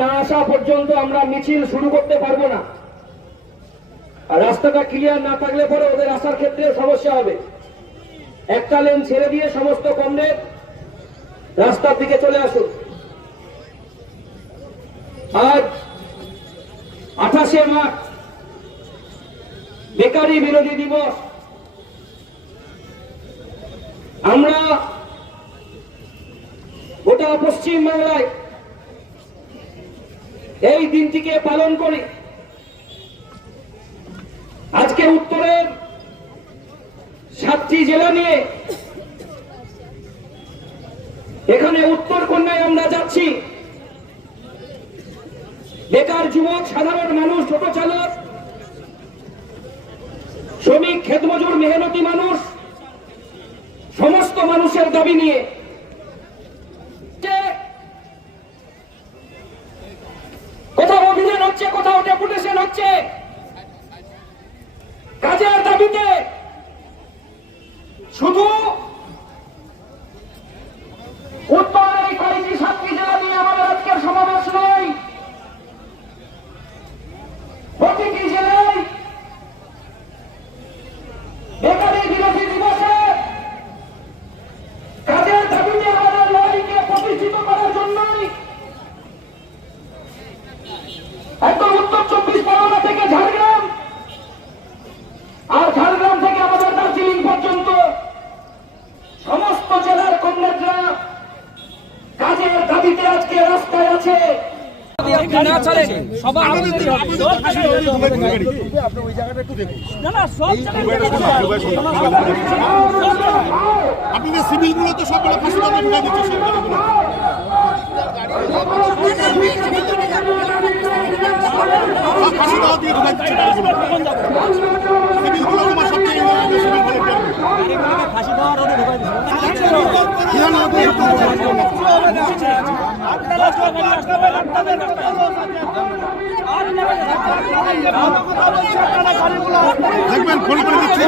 না আসা পর্যন্ত আমরা মিছিল শুরু করতে পারব না। রাস্তাটা ক্লিয়ার না থাকলে পরে ওদের আসার ক্ষেত্রে সমস্যা হবে। একটা লেন ছেড়ে দিয়ে সমস্ত কমরেড রাস্তার দিকে চলে আসুন। আজ আঠাশে মার্চ, বেকারি বিরোধী দিবস। আমরা গোটা পশ্চিম বাংলায় এই দিনটিকে পালন করি। আজকে উত্তরের সাতটি জেলা নিয়ে এখানে উত্তর কন্যায় আমরা যাচ্ছি। বেকার যুবক, সাধারণ মানুষ ছোট চালক শ্রমিক ক্ষেতমজুর মেহনতি মানুষ, সমস্ত মানুষের দাবি নিয়ে যে কোথাও অভিযান হচ্ছে কোথাও ডেপুটেশন হচ্ছে। কাজের দাবিতে শুধু উত্তরের এই কয়েকটি সাতটি জেলা নিয়ে আমাদের আজকের সমাবেশ নয় প্রতিটি জেলায় বেকারি বিরোধী দিবসে কাজের দাবিতে আমাদের লড়াইকে প্রতিষ্ঠিত করার জন্যই একদম উত্তর চব্বিশ পরগনা থেকে ঝাড়গ্রাম আর ঝাড়গ্রাম থেকে আমাদের দার্জিলিং পর্যন্ত সমস্ত জেলার কমরেডরা কাজের দাবিতে আজকে রাস্তায় আছে না চলে সবার না না সব আপনাদের সিভিলগুলো তো সবগুলো ফাঁসি কাটা ঢুকাই দিচ্ছে সব ফাঁসি দেওয়া দিয়ে ঢুকাই দিচ্ছে গাড়িগুলো সিভিলগুলো তোমার সব থেকে সিভিল ভলেন্টিয়ার ফাঁসি দেওয়ার ওদের ঢুকাই দেখবেন ফোন করে দিচ্ছে।